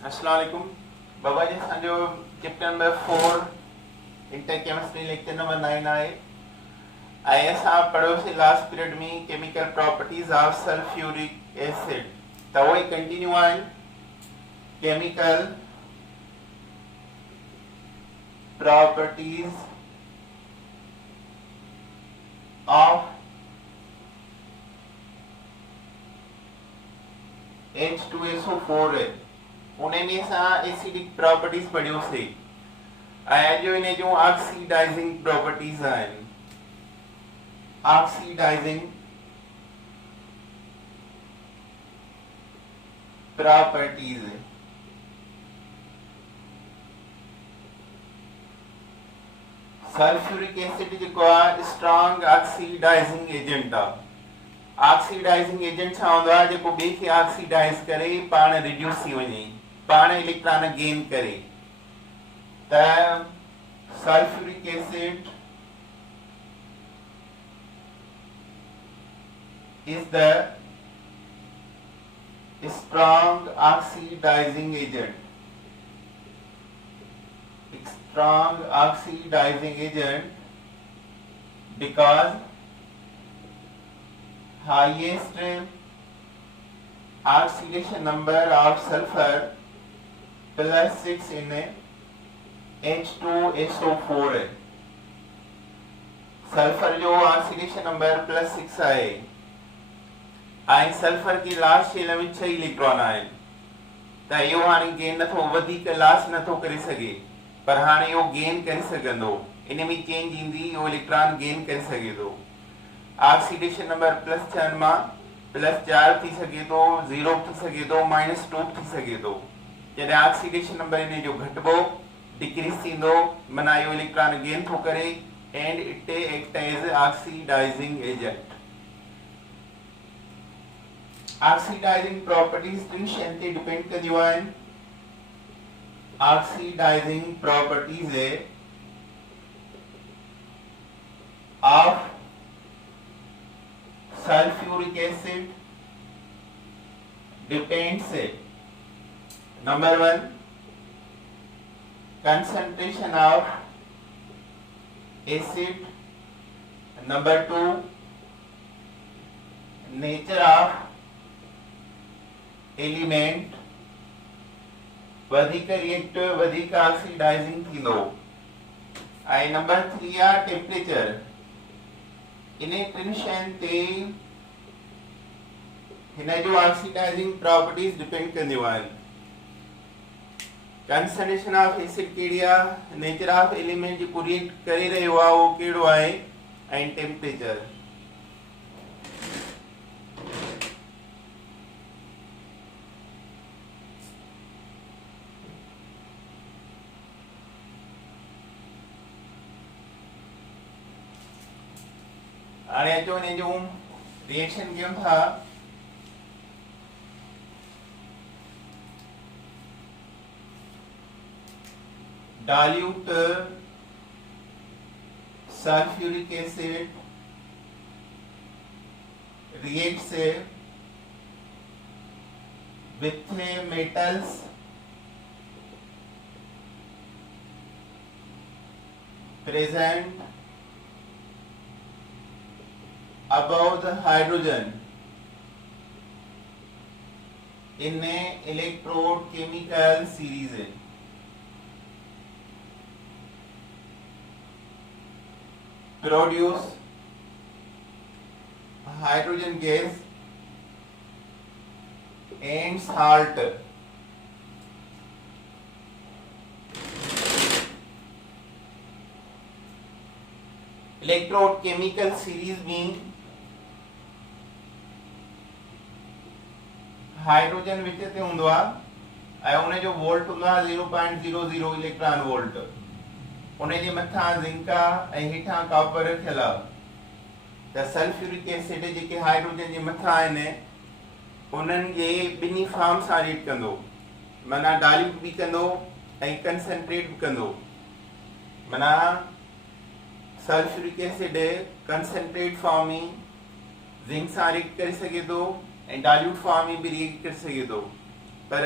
अस्सलाम वालेकुम बाबा जी। असांजो chapter number 4 inter chemistry lecture number 9 आहे। ऐं असां पढ़ियोसीं लास्ट पीरियड में chemical properties of sulphuric acid. त उहो ई कंटिन्यू आहिनि। केमिकल प्रॉपर्टीज ऑफ H2SO4 है। उन्हें में असां एसिडिक प्रॉपर्टीज पढ़ियोसीं। ऐं जो इन जूं ऑक्सीडाइजिंग प्रॉपर्टीज आहिनि। ऑक्सीडाइजिंग प्रॉपर्टीज सल्फ्यूरिक एसिड जेको आहे स्ट्रॉन्ग ऑक्सीडाइजिंग एजेंट आहे। ऑक्सीडाइजिंग एजेंट छा हूंदो आहे? जेको ॿिए खे ऑक्सीडाइज करे पाण रिड्यूस थी वञे, पाण इलेक्ट्रॉन गेन करे। त sulphuric acid is the strong oxidizing agent. Strong oxidizing agent because highest oxidation number of sulfur plus 6 in H2SO4 है। सल्फर जो ऑक्सीडेशन नंबर +6 आहे ऐं सल्फर की लास्ट शेल में 6 इलेक्ट्रॉन आहिनि। त इहो हाणे गेन नथो, वधीक लॉस नथो करे सघे, पर हाणे इहो गेन करे सघंदो। इन में चेंज ईंदी, इहो इलेक्ट्रॉन गेन करे सघे थो। ऑक्सीडेशन नंबर +6 मां +4 थी सघे थो, 0 थी सघे थो, -2 थी सघे थो। जॾहिं ऑक्सीडेशन नंबर इन जो घटिबो, डिक्रीज थींदो, माना इहो इलेक्ट्रॉन गेन थो करे and it act as oxidizing agent. Oxidizing properties टिन शयुनि ते डिपेंड कंदियूं आहिनि। Oxidizing properties of sulphuric acid depends number 1 concentration of acid, number 2 nature of element. वधिक रिएक्टिव, वधिक ऑक्सीडाइजिंग थींदो। ऐं नंबर 3 आहे टेम्परेचर। इन टिन शयुनि ते हिन जो ऑक्सीडाइजिंग प्रॉपर्टीज डिपेंड कंदियूं आहिनि। कंसंट्रेशन ऑफ एसिड कहिड़ी आहे, नेचर ऑफ एलिमेंट जेको रिएक्ट करे रहियो आहे उहो कहिड़ो आहे, ऐं टेम्परेचर। हाणे अचो इन जूं रिएक्शन कयूं था। Dilute sulphuric acid reacts with metals present above the hydrogen in a electrochemical series। produce hydrogen gas and salt। electrochemical series में हाइड्रोजन विच ते हूंदो आहे ऐं उन जो वोल्ट हूंदो आहे 0.00 इलेक्ट्रॉन वोल्ट। उन जे मथां ज़िंक ऐं हेठां कॉपर रखियल आहे। त सल्फ्यूरिक एसिड जेके हाइड्रोजन जे मथां आहिनि उन्हनि जे ॿिन्ही फॉर्म सां रिएक्ट कंदो, माना डाइल्यूट बि कंदो ऐं कंसंट्रेट बि कंदो। माना सल्फ्यूरिक एसिड कंसंट्रेट फॉर्म में जिंक सां रिएक्ट करे सघे थो ऐं डाइल्यूट फॉर्म में भी रिएक्ट करे सघे थो, पर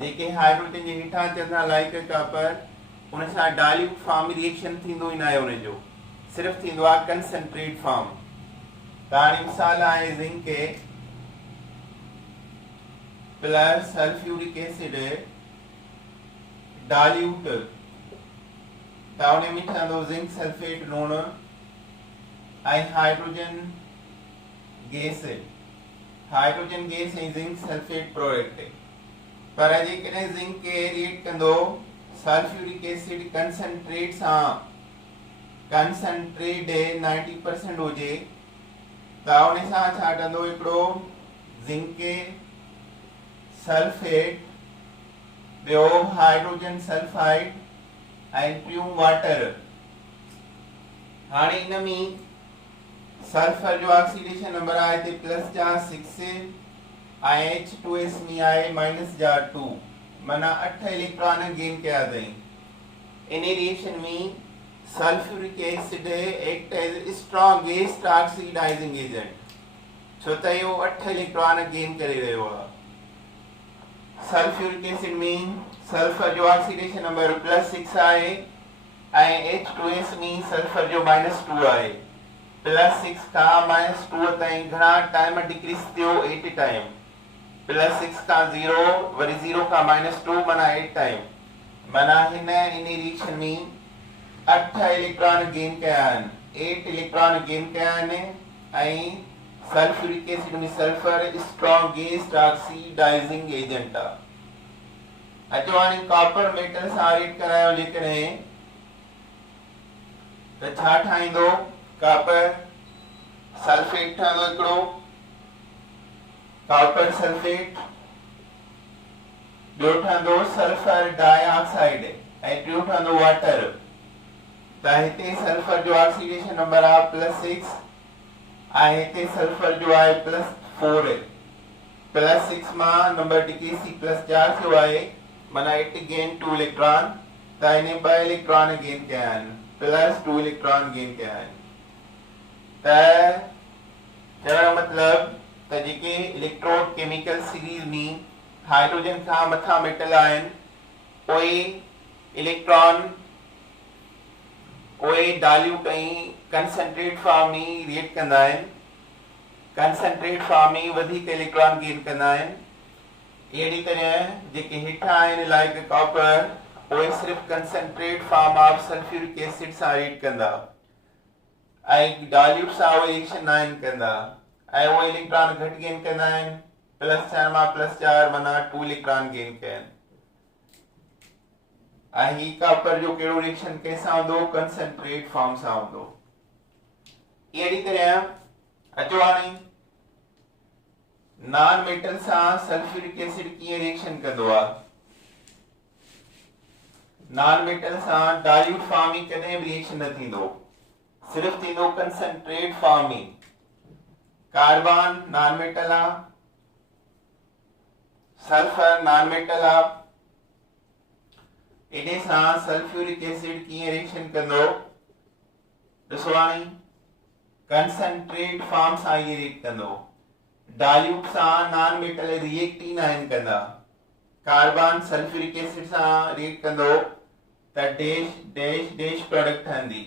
जेके हाइड्रोजन जे हेठां अचनि था लाइक कॉपर उन सां डाइल्यूट फॉर्म रिएक्शन थींदो ई न आहे उन जो, सिर्फ़ु थींदो आहे कंसंट्रेट फॉर्म। त हाणे मिसाल आहे zinc plus sulphuric acid dilute, त उन में ठहंदो ज़िंक सल्फेट लूणु ऐं हाइड्रोजन गैस ऐं ज़िंक सल्फेट प्रोडक्ट। पर जेकॾहिं ज़िंक खे रिएक्ट कंदो सल्फ्यूरिक एसिड कंसंट्रेट सां, कंसंट्रेट 90% हुजे त उन सां छा ठहंदो, हिकिड़ो ज़िंक सल्फेट, ॿियो हाइड्रोजन सल्फाइड ऐं टियों वाटर। हाणे इन में सल्फर जो ऑक्सीडेशन नंबर आहे हिते प्लस जा 6 ऐं H2S में आहे माइनस जा 2, माना 8 इलेक्ट्रॉन गेन कया अथई। इन रिएक्शन में sulphuric acid act as strongest oxidising agent, छो त इहो 8 इलेक्ट्रॉन गेन करे रहियो आहे। सल्फ्यूरिक एसिड में सल्फर जो ऑक्सीडेशन नंबर प्लस 6 आहे ऐं H2S में सल्फर जो माइनस 2 आहे। प्लस 6 का माइनस 2 ताईं घणा टाइम डिक्रीज थियो, 8 टाइम। प्लस 6 का 0 वरी 0 का माइनस 2 माना 8 टाइम, माना हिन इन रिएक्शन में 8 इलेक्ट्रॉन गेन कया आहिनि, 8 इलेक्ट्रॉन गेन कया आहिनि ऐं सल्फ्यूरिक एसिड में सल्फर स्ट्रॉन्गेस्ट ऑक्सीडाइजिंग एजेंट आहे। अचो हाणे कॉपर मेटल सां रिएक्ट करायो जेकॾहिं त छा ठाहींदो, कॉपर सल्फेट ठहंदो हिकिड़ो, कॉपर सल्फेट, ॿियो ठहंदो सल्फर डाइऑक्साइड ऐं टियों ठहंदो वाटर। त हिते सल्फर जो ऑक्सीडेशन नंबर आहे प्लस 6 ऐं हिते सल्फर जो आहे प्लस 4। प्लस 6 मां नंबर डिक्रीज प्लस 4 थियो आहे, माना इट गेन 2 इलेक्ट्रॉन, त हिन 2 इलेक्ट्रॉन गेन कया आहिनि, प्लस 2 इलेक्ट्रॉन गेन कया आहिनि। त चवण जो मतिलब त जेके इलेक्ट्रोकेमिकल सीरीज में हाइड्रोजन खां मथां मेटल आहिनि उहे इलेक्ट्रॉन उहे डाइल्यूट ऐं कंसंट्रेट फॉर्म में रिएक्ट कंदा आहिनि, कंसंट्रेट फॉर्म में वधीक इलेक्ट्रॉन गेन कंदा आहिनि। अहिड़ी तरह जेके हेठां आहिनि लाइक कॉपर उहे सिर्फ़ु concentrate form of sulphuric acid सां रिएक्ट कंदा ऐं डाइल्यूट सां उहे रिएक्शन न आहिनि कंदा ऐं उहे इलेक्ट्रॉन घटि गेन कंदा आहिनि, प्लस 4 मां प्लस 4 माना 2 इलेक्ट्रॉन गेन कया आहिनि। ऐं ही कॉपर जो कहिड़ो रिएक्शन कंहिंसां हूंदो, कंसंट्रेट फॉर्म सां हूंदो। अहिड़ी तरह अचो हाणे नॉन मेटल सां सल्फ्यूरिक एसिड कीअं रिएक्शन कंदो आहे। नॉन मेटल सां डाइल्यूट फॉर्म में कॾहिं बि रिएक्शन न थींदो, सिर्फ थींदो कंसंट्रेट फॉर्म में। कार्बन नॉन मेटल आ, सल्फर नॉन मेटल आ, इन सां सल्फ्यूरिक एसिड कीअं रिएक्शन कंदो, ॾिसो हाणे कंसंट्रेट फॉर्म सां ये रिएक्ट कंदो, डाइल्यूट सां नॉन मेटल रिएक्ट ही न कंदा। कार्बन सल्फ्यूरिक एसिड सां रिएक्ट कंदो त डैश डैश डैश प्रोडक्ट ठहंदी।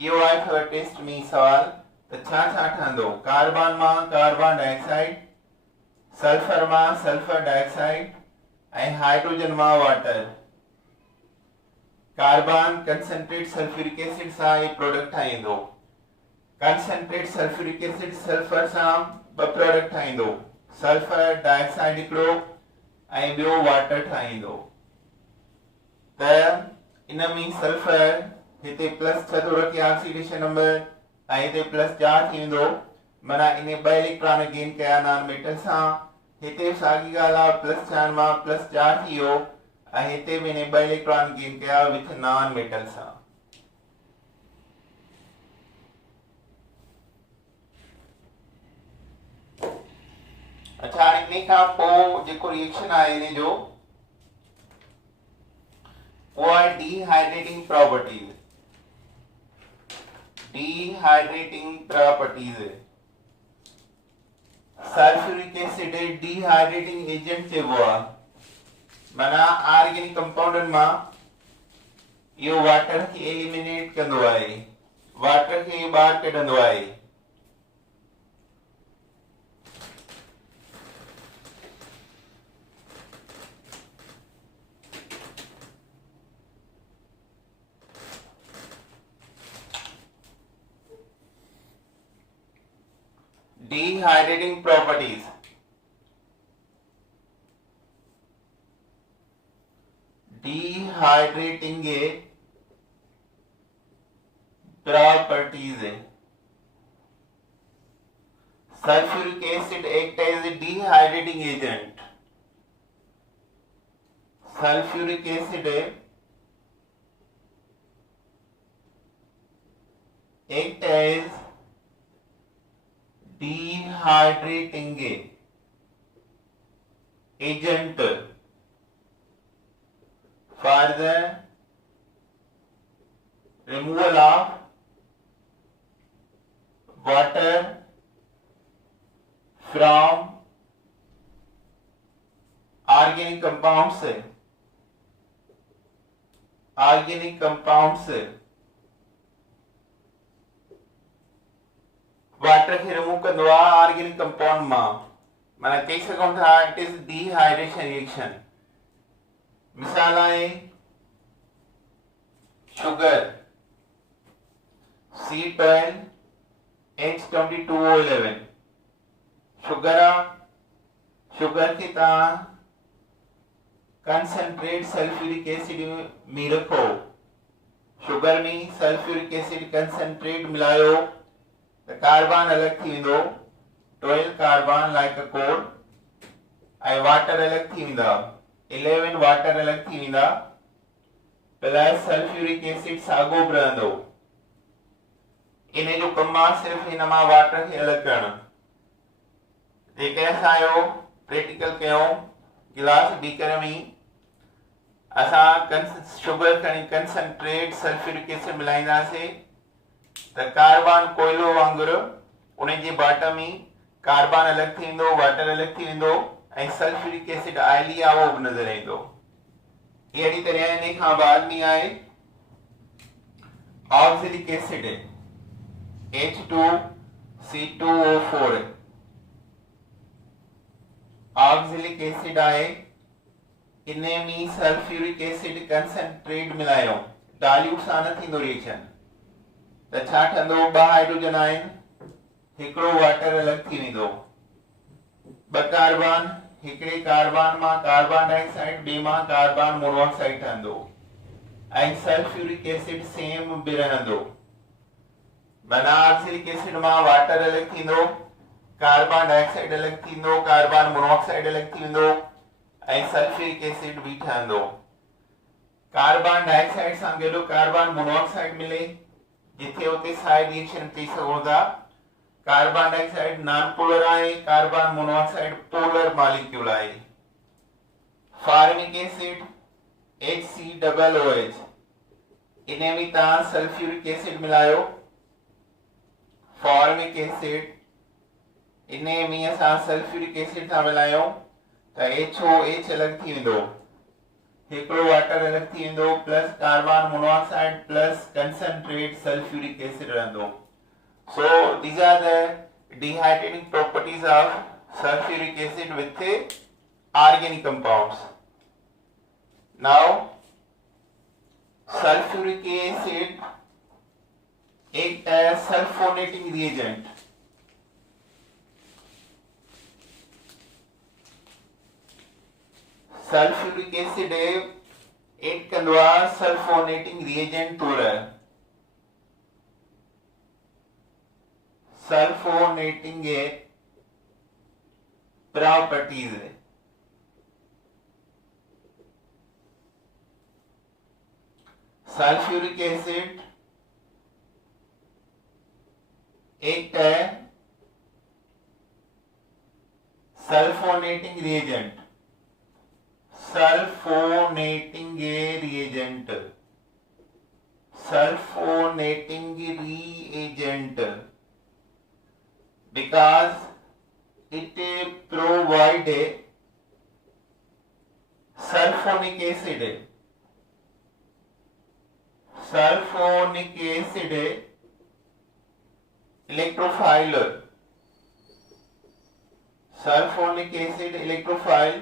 इहो आहे थर्ड टेस्ट में सवाल, त छा छा ठहंदो, कार्बन मां कार्बन डाइऑक्साइड, सल्फर मां सल्फर डाइऑक्साइड ऐं हाइड्रोजन मां water. Carbon concentrate sulphuric acid सां ये प्रोडक्ट ठाहींदो, कंसंट्रेट सल्फ्यूरिक एसिड सल्फर सां ॿ प्रोडक्ट ठाहींदो, सल्फर डाइऑक्साइड हिकिड़ो ऐं ॿियो वाटर ठाहींदो। त इन में सल्फर हिते प्लस 6 थो रखे ऑक्सीडेशन नंबर ऐं हिते प्लस 4 थी वेंदो, माना इन 2 इलेक्ट्रॉन गेन कया नॉन मेटल सां। हिते साॻी ॻाल्हि आहे, प्लस 4 मां प्लस 4 थी वियो ऐं हिते बि इन 2 इलेक्ट्रॉन गेन कया विथ नॉन मेटल सां। अच्छा, इन खां पोइ जेको रिएक्शन आहे इन जो वो आहे dehydrating properties. Dehydrating properties, sulphuric acid dehydrating agent चइबो आहे। माना ऑर्गेनिक कंपाउंडन मां यो वाटर खे एलिमिनेट कंदो आहे, वाटर खे ॿाहिरि कढंदो आहे। Dehydrating properties. Dehydrating properties. Sulfuric acid act as a dehydrating agent. Sulfuric acid act as dehydrating agent for the removal of water from organic compounds, water खे रिमूव कंदो आहे ऑर्गेनिक कंपाउंड मां, माना चई सघूं था इट इज डिहाइड्रेशन रिएक्शन। मिसाल आहे शुगर C12H22O11 शुगर खे तव्हां कंसंट्रेट सल्फ्यूरिक एसिड में रखो, शुगर में सल्फ्यूरिक एसिड कंसंट्रेट मिलायो त कार्बन अलग थी वेंदो, 12 कार्बन लाइक अ कोड, ऐं वाटर अलग थी वेंदा, 11 वाटर अलग थी वेंदा, प्लस सल्फ्यूरिक एसिड साॻो बि रहंदो। इन जो कमु आहे सिर्फ़ु हिन मां वाटर खे अलॻि करणु। जेकॾहिं असां इहो प्रैक्टिकल कयूं गिलास बीकर में असां शुगर खणी कंसंट्रेट सल्फ्यूरिक एसिड मिलाईंदासीं त कार्बन कोयलो वांगुरु उन जे बॉटम में कार्बन अलॻि थी वेंदो, वाटर अलॻि थी वेंदो ऐं सल्फ्यूरिक एसिड आयली आहे उहो बि नज़र ईंदो। अहिड़ी तरह इन खां बाद में आहे ऑक्सिलिक एसिड H2C2O4 ऑक्सिलिक एसिड आहे, इन में सल्फ्यूरिक एसिड कंसंट्रेट मिलायो, डाइल्यूट सां न थींदो रिएक्शन, त छा ठहंदो, ॿ हाइड्रोजन आहिनि, हिकिड़ो वाटर अलॻि थी वेंदो, ॿ कार्बन, हिकिड़े कार्बन मां कार्बन डाइऑक्साइड, ॿिए मां कार्बन मोनोऑक्साइड ठहंदो ऐं सल्फ्यूरिक एसिड सेम बि रहंदो। माना ऑक्सिलिक एसिड मां वाटर अलॻि थींदो, कार्बन डाइऑक्साइड अलॻि थींदो, कार्बन मोनोऑक्साइड अलॻि थी वेंदो ऐं सल्फ्यूरिक एसिड बि ठहंदो। कार्बन डाइऑक्साइड सां गॾु कार्बन मोनोऑक्साइड मिले, जिथे उते साइड रिएक्शन चई सघूं था, कार्बन डाइऑक्साइड नॉन पोलर आहे, कार्बन मोनोऑक्साइड पोलर मॉलिक्यूल आहे। फॉर्मिक एसिड HCOOH, इन में तव्हां सल्फ्यूरिक एसिड मिलायो, फॉर्मिक एसिड इन में असां सल्फ्यूरिक एसिड था मिलायूं त HOH अलॻि थी वेंदो, हिकिड़ो वाटर अलॻि थी वेंदो, plus carbon monoxide plus concentrate sulphuric acid रहंदो। So these are the dehydrating properties of sulfuric acid with organic compounds. Now sulfuric acid act as sulfonating reagent. Sulfuric acid act कंदो आहे sulfonating reagent तौर, sulfonating properties। sulfuric acid act as sulfonating reagent, sulfonating reagent, sulfonating reagent, because it provide sulfuric sulphonic acid electrophile, sulphonic acid electrophile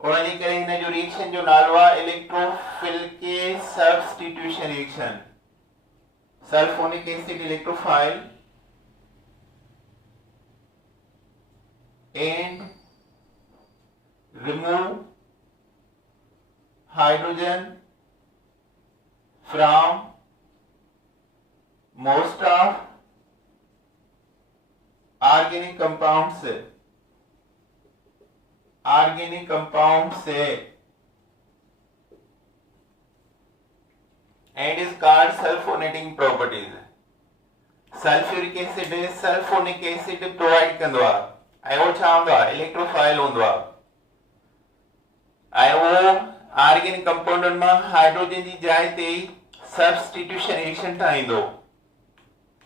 उनजे करे हिन जो reaction जो नालो आहे electrophile के substitution reaction. Sulphonic acid electrophile and remove hydrogen from most of organic compounds and is called sulfonating properties। Sulphuric acid sulphonic acid provide कंदो आहे ऐं उहो छा हूंदो आहे इलेक्ट्रोफाइल हूंदो आहे ऐं उहो ऑर्गेनिक कंपाउंडनि मां हाइड्रोजन जी जाइ ते सब्स्टिट्यूशन रिएक्शन ठाहींदो,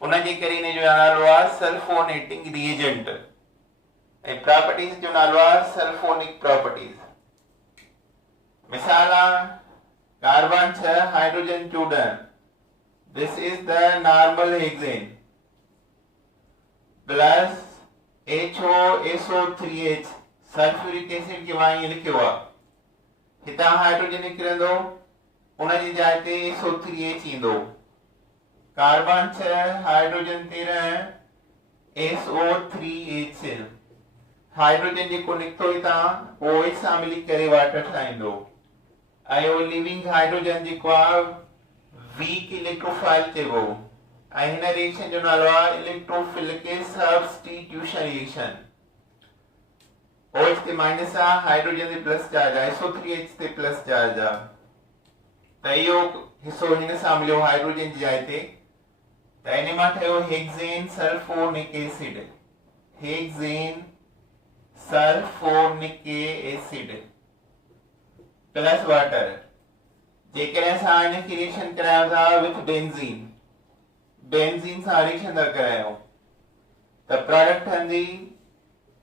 उनजे करे हिन जो नालो आहे सल्फोनेटिंग रिएजेंट ऐं प्रॉपर्टीज जो नालो आहे सल्फोनिक प्रॉपर्टीज। मिसाल आहे carbon 6 hydrogen 2 this is the normal hexane plus HOSO3H sulphuric acid के वाई लिखियो आहे, हितां हाइड्रोजन निकिरंदो उनजी जाइ ते SO3H ईंदो, कार्बन 6 हाइड्रोजन 13 SO3H हाइड्रोजन जेको निकितो हितां OH सां मिली करे वाटर ठाहींदो ऐं उहो लिविंग हाइड्रोजन जेको आहे वीक इलेक्ट्रोफाइल चइबो ऐं हिन रिएक्शन जो नालो आहे इलेक्ट्रोफिलिक सब्स्टिट्यूशन रिएक्शन। OH ते माइनस आहे, हाइड्रोजन ते प्लस चार्ज आहे, SO3H ते प्लस चार्ज आहे, त इहो हिस्सो हिन सां मिलियो हाइड्रोजन जी जाइ ते, त इन मां ठहियो hexane sulphonic acid, hexane sulphonic acid plus water. जेकॾहिं असां हिन खे रिएक्शन करायूं था विथ बेंजीन, बेंजीन सां रिएक्शन था करायूं त प्रोडक्ट ठहंदी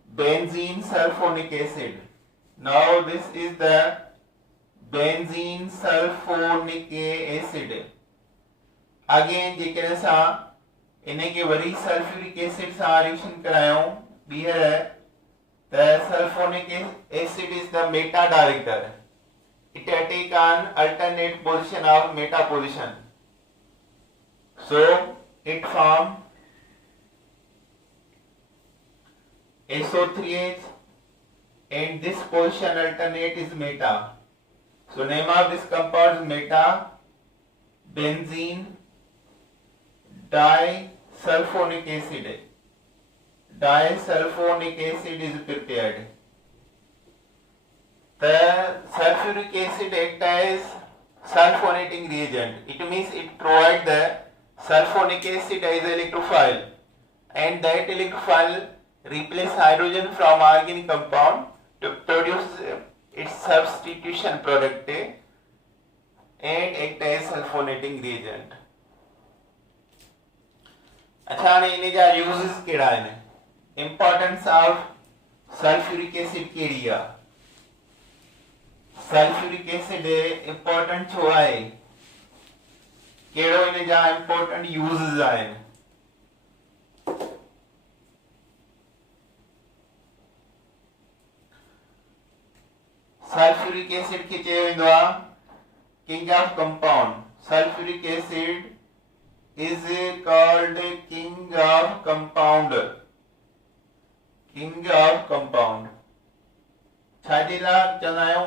benzene sulphonic acid. Now this is the benzene sulphonic acid. Again जेकॾहिं असां इन खे वरी सल्फ्यूरिक एसिड सां रिएक्शन करायूं ॿीहर त sulphonic acid is the Meta director, it take an alternate position of meta position, so it form SO3H and this position alternate is meta, so name of this compound is meta benzene disulfonic acid, disulfonic acid is prepared। The sulfuric acid acts as sulfonating reagent, it means it provides the sulfonic acid as electrophile and that electrophile replaces hydrogen from organic compound to produce its substitution product and act as sulfonating reagent। अच्छा हाणे इन जा uses कहिड़ा आहिनि, importance of sulphuric acid कहिड़ी आहे, sulphuric acid important छो आहे, कहिड़ो इन जा इंपॉर्टेंट यूजेस आहिनि। सल्फ्यूरिक एसिड खे चयो वेंदो आहे king of compound, sulphuric acid is called king of compound, king of compound छाजे लाइ चवंदा आहियूं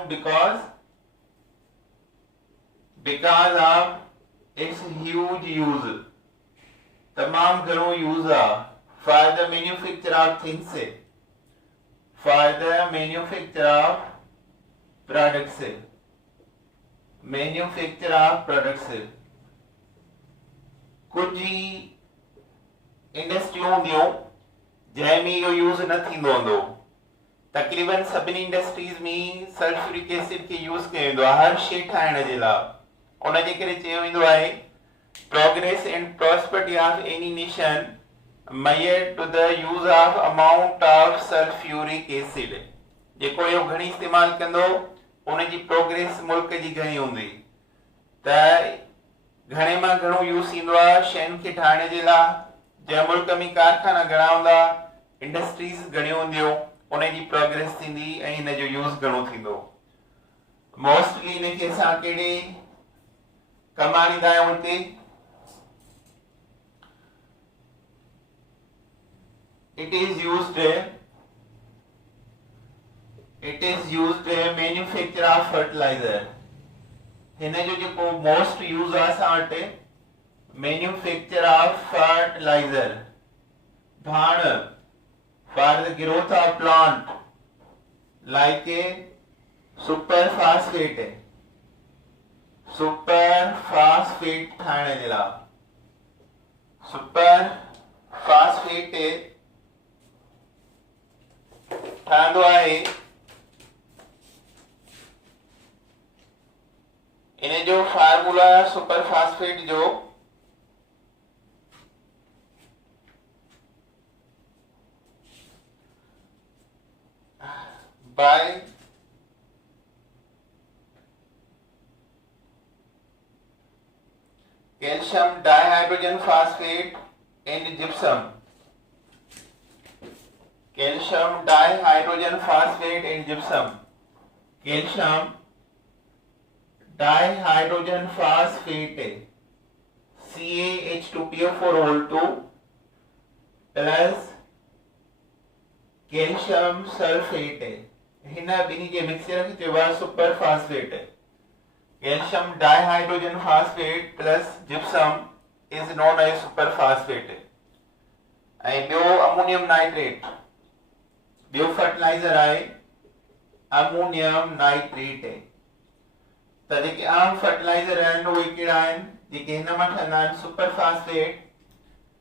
because of its huge use, तमाम घणो यूज आहे for the manufacture of things, for the manufacture of products, manufacture of products। कुछ इंडस्ट्रियूं हूंदियूं जंहिंमें इहो यूज़ न थींदो हूंदो, तक़रीबन सभिनी इंडस्ट्रीज़ में सल्फ्यूरिक एसिड खे यूज़ कयो वेंदो आहे हर शइ ठाहिण जे लाइ, उनजे करे चयो वेंदो आहे progress and prosperity of any nation measured to the use of amount of sulphuric acid. जेको इहो घणी इस्तेमालु कंदो उनजी प्रोग्रेस मुल्क जी घणी हूंदी त घणे मां घणो यूज़ थींदो आहे शयुनि खे ठाहिण जे लाइ। जंहिं मुल्क में कारखाना घणा हूंदा, इंडस्ट्रीज़ घणियूं हूंदियूं, उनजी प्रोग्रेस थींदी ऐं हिन जो यूज़ घणो थींदो। मोस्टली इनखे असां कहिड़े कमु आणींदा आहियूं हिते? It is used manufacture of fertilizer। हिन जो जेको मोस्ट यूज़ आहे असां वटि manufacture of fertilizer, भाण for the growth of plant like a superphosphate ठाहिण जे लाइ। सुपरफास्फेट ठहंदो आहे, इन जो फार्मूला सुपरफास्फेट जो by calcium dihydrogen phosphate and gypsum. Calcium dihydrogen phosphate and gypsum. Calcium dihydrogen phosphate CaH2PO4 plus calcium sulphate, हिन ॿिन्ही जे मिक्सचर खे चइबो आहे super phosphate. Calcium dihydrogen phosphate plus gypsum is known as super phosphate. ऐं ॿियो ammonium nitrate, ॿियो fertiliser आहे अमोनियम नाइट्रेट। त जेके आम फर्टिलाइज़र आहिनि उहे कहिड़ा आहिनि? जेके हिन मां ठहंदा आहिनि सुपर फास्फेट,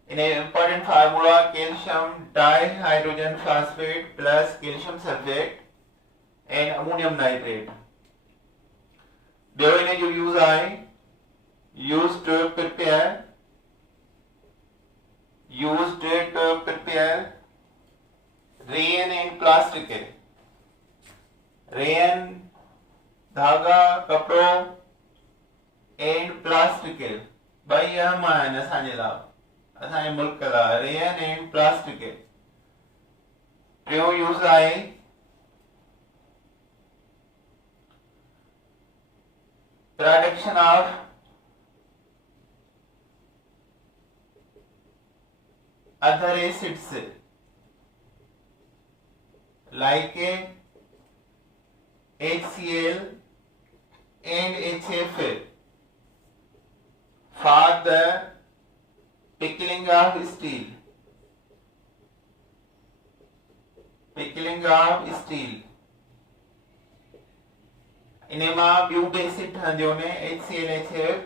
इन जो important formula calcium dihydrogen phosphate plus calcium sulphate and ammonium nitrate. ॿियो इन जो यूज़ आहे used to prepare rayon and plastic. Rayon धागा कपिड़ो एंड प्लास्टिक ॿई अहम आहिनि असांजे लाइ, असांजे मुल्क लाइ, रेयन एंड प्लास्टिक। टियों यूज़ आहे production of other acids like HCl and HF for the pickling of steel। इन मां ब्यूट एसिड ठहंदियूं आहिनि HCl HF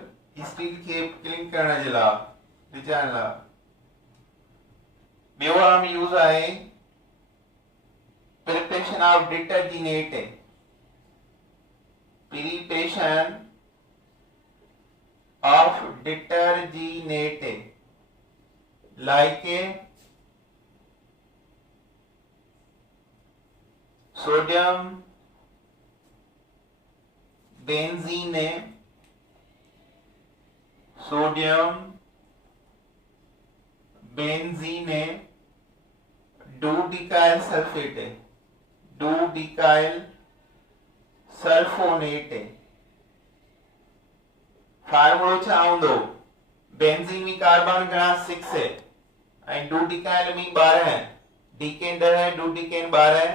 स्टील खे पिकलिंग करण जे लाइ, विझण लाइ। ॿियो आम यूज़ आहे preparation of detergent. Preparation of detergent like sodium benzene, dodecyl sulphonate. फार्मूलो छा हूंदो? बेंजीन में कार्बन घणा 6 ऐं डूडिकाइल में 12, डीकेन 10, डूडिकेन 12,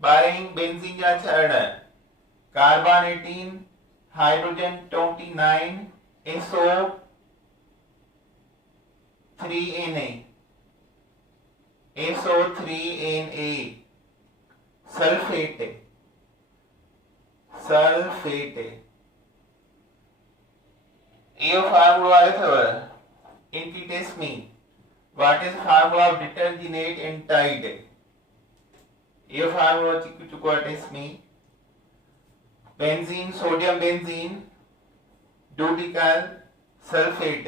12 बेंजीन जा 6, कार्बन 18, हाइड्रोजन 29, SO3Na, सल्फेट। यो फार्मूला आयो अथव इनकी टेस्ट में। What is formula of detergent and Tide? यो फार्मूला चुको आहे टेस्ट में। Benzene, sodium benzene, dodecyl sulphate.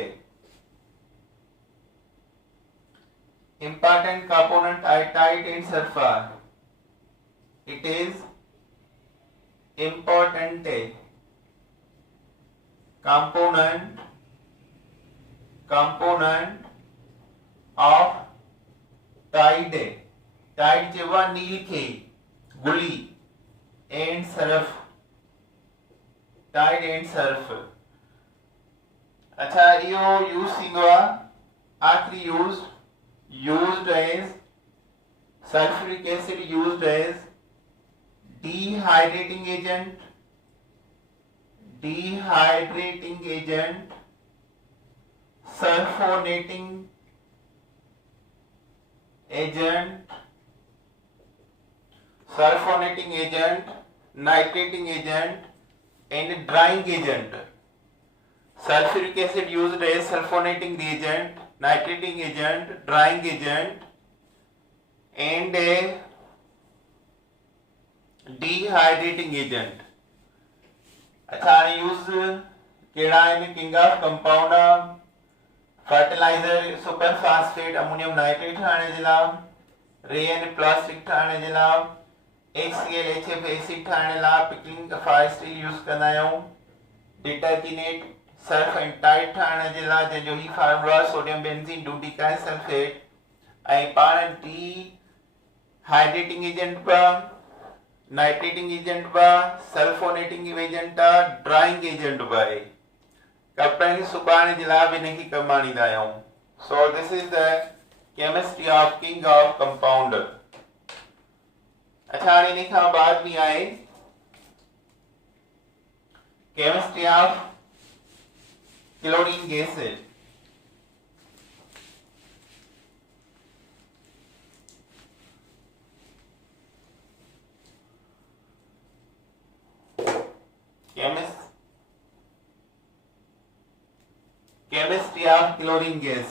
Important component are tide and sulfur. It is important component of tide जेव्हा नील खे गुली and surf tide and surf अच्छा यो use थींदो आहे आखिरी used as sulfuric acid used as dehydrating agent sulfonating agent nitrating agent and drying agent. Sulfuric acid used as sulfonating agent, nitrating agent, drying agent and a dehydrating agent. अच्छा use केड़ा है king of compound fertilizer super phosphate ammonium nitrate ठाणे जे लाइ रेन plastic Thane जे लाइ HCl HF acid Thane लाइ पिकलिंग फायर स्टील यूज कंदा आहियूं डिटर्जेंट सर्फ एंड टाइड ठाणे जे लाइ जंहिंजो ही फार्मूला सोडियम बेंजीन डूडिकाई सल्फेट ऐं पाण डी हाइड्रेटिंग एजेंट पर नाइट्रेटिंग एजेंट बा सल्फोनेटिंग एजेंट ड्राइंग एजेंट बा कपड़े की सुबाने जे लाइ भी इनखे कम आणींदा आहियूं so this is the chemistry of king of compound अच्छा हाणे इन खां बाद भी आहे chemistry of chlorine gas chemistry of chlorine gas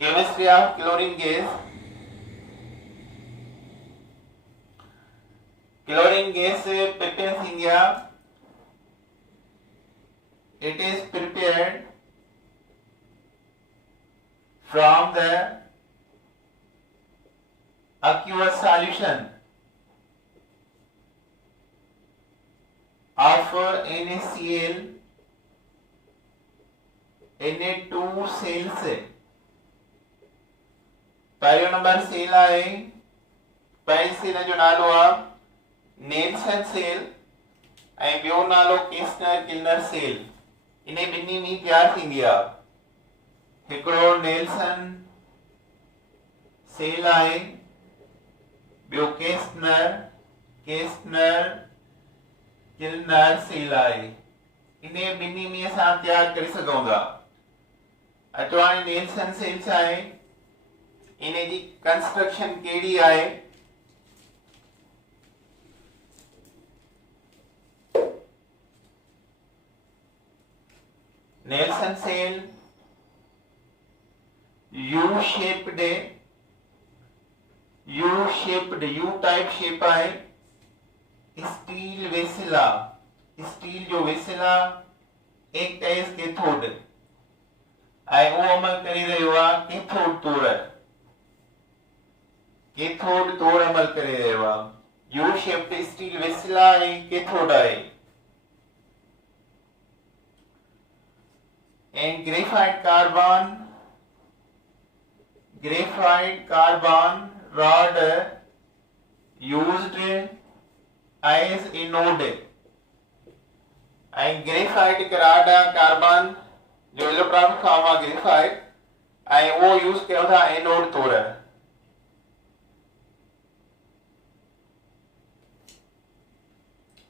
chemistry of chlorine gas prepares India it is prepared from the aqueous solution of NaCl Na2 cells पहिरियों number cell आहे पहिरीं cell जो नालो आहे नेल्सन सेल ऐं ॿियो नालो केस्टर किल्नर सेल इन ॿिन्ही में तयार थींदी आहे हिकिड़ो नेल्सन सेल आहे ॿियो केस्टर किल्नर सेल आहे इन ॿिन्ही में असां तयार करे सघूं था अचो हाणे नेल्सन सेल छा आहे इन जी कंस्ट्रक्शन कहिड़ी आहे Nelson cell U-shaped U type shape आहे स्टील वेसिला स्टील जो वेसिला एक्ट एज कैथोड ऐं उहो अमल करे रहियो आहे कैथोड तौर अमल करे रहियो आहे U-shaped स्टील वेसिला ऐं कैथोड आहे and graphite carbon rod used as anode and graphite rod carbon जो इलेक्ट्रॉनिक फॉर्म आहे ग्रेफाइट ऐं वो यूज कयो था एनोड तौर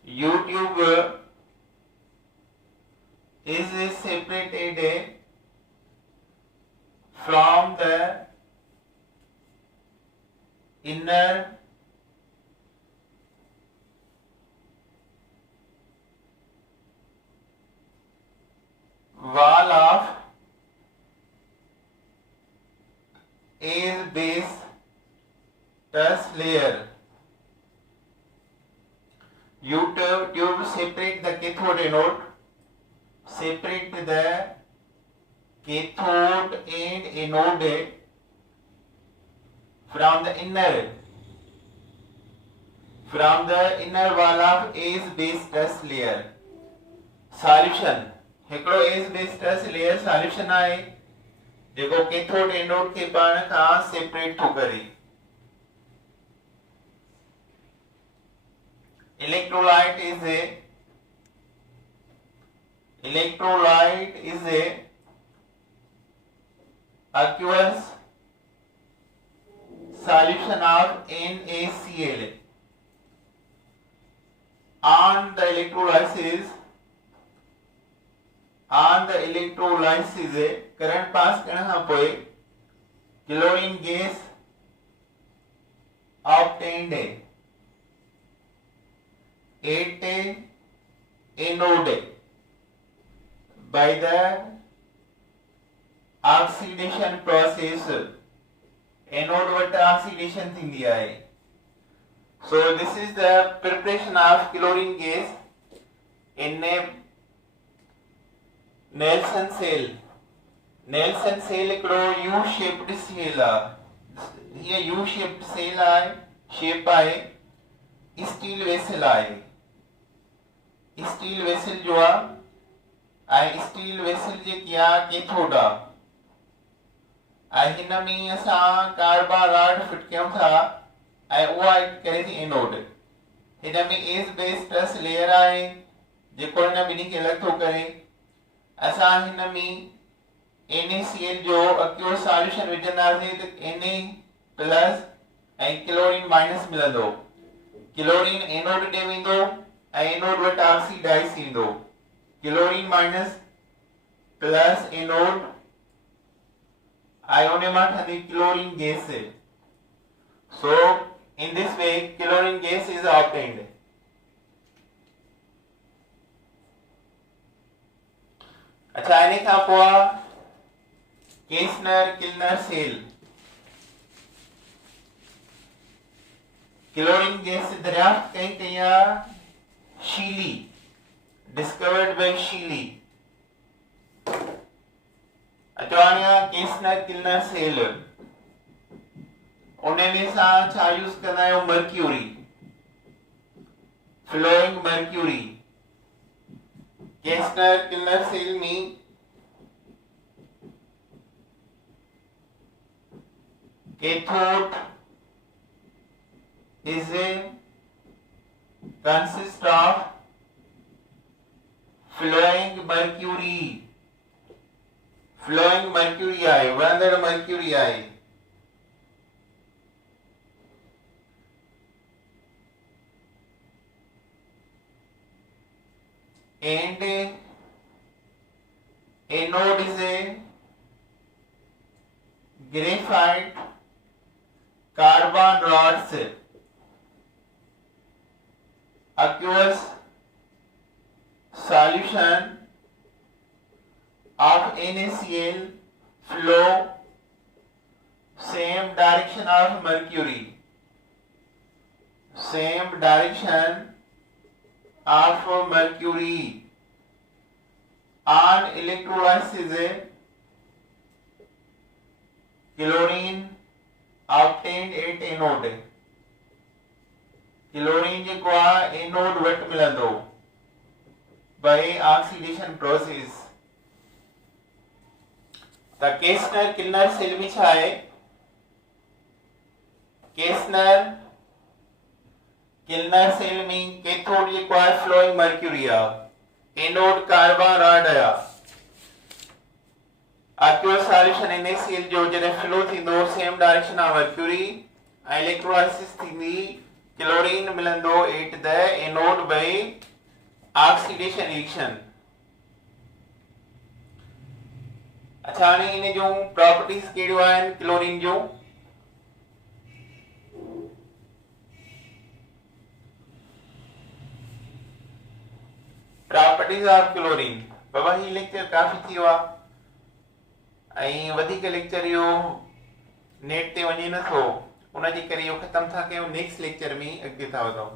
YouTube is separated from the inner wall of asbestos layer. YouTube separate the cathode anode separate the cathode and anode from the inner wall of acid base stress layer. Solution हिकिड़ो acid base stress layer solution आहे जेको cathode anode खे पाण खां separate थो करे. Electrolyte is a aqueous solution of NaCl. On the electrolysis current pass करण खां पोइ chlorine gas obtained at anode by the oxidation process. Anode वटि oxidation थींदी आहे. So this is the preparation of chlorine gas in a Nelson cell. Nelson cell हिकिड़ो U-shaped cell आहे. हीअ U-shaped cell आहे, shape आहे. Steel vessel आहे. Steel vessel जो आहे ऐं स्टील वेसल जेकी आहे कैथोड आहे ऐं हिन में असां कार्बा रॉड फिट कयूं था ऐं उहा करे थी एनोड. हिन में एस बेस स्ट्रेस लेयर आहे जेको हिन ॿिन्ही खे अलॻि थो करे. असां हिन में NaCl जो aqueous solution विझंदासीं त Na प्लस ऐं क्लोरीन माइनस मिलंदो. क्लोरीन एनोड ॾे वेंदो ऐं एनोड वटि ऑक्सीडाइज़ थींदो. क्लोरीन माइनस प्लस एनोड ऐं उन मां ठहंदी chlorine gas. So in this way chlorine gas is obtained. अच्छा इन्हे खां पोइ केस्नर किल्नर सेल. क्लोरीन गैस दरियाफ्त कई शीली, डिस्कवर्ड बाय शीली. अचवानिया केस्नर किल्नर सेल उन में सां छा यूज कंदा आहियूं मर्क्यूरी, फ्लोइंग मर्क्यूरी. केस्नर किल्नर सेल में cathode is a consist of flowing mercury. Flowing mercury आहे, वहंदड़ mercury आहे. And anode is a graphite carbon rods, aqueous solution of NaCl flow same direction of mercury. Same direction of mercury. On electrolysis chlorine obtained at anode. Chlorine जेको आहे anode वटि मिलंदो by oxidation process. त केस्नर किल्नर cell में छा आहे? केस्नर किल्नर cell में cathode जेको आहे फ्लोइंग मर्क्यूरी आहे, एनोड कार्बन रॉड आहे. aqueous solution NaCl जो जॾहिं फ्लो थींदो सेम डायरेक्शन ऑफ मर्क्यूरी ऐं इलेक्ट्रोलाइसिस थींदी क्लोरीन मिलंदो at the anode by oxidation reaction. अच्छा हाणे इन जो प्रॉपर्टीज कहिड़ियूं आहिनि क्लोरीन जो? Properties of chlorine. बाबा ही लेक्चर काफ़ी थी वियो आहे ऐं वधीक लेक्चर इहो नेट ते वञे नथो, उनजे करे इहो ख़तमु था कयूं. नेक्स्ट लेक्चर में अॻिते था वधूं.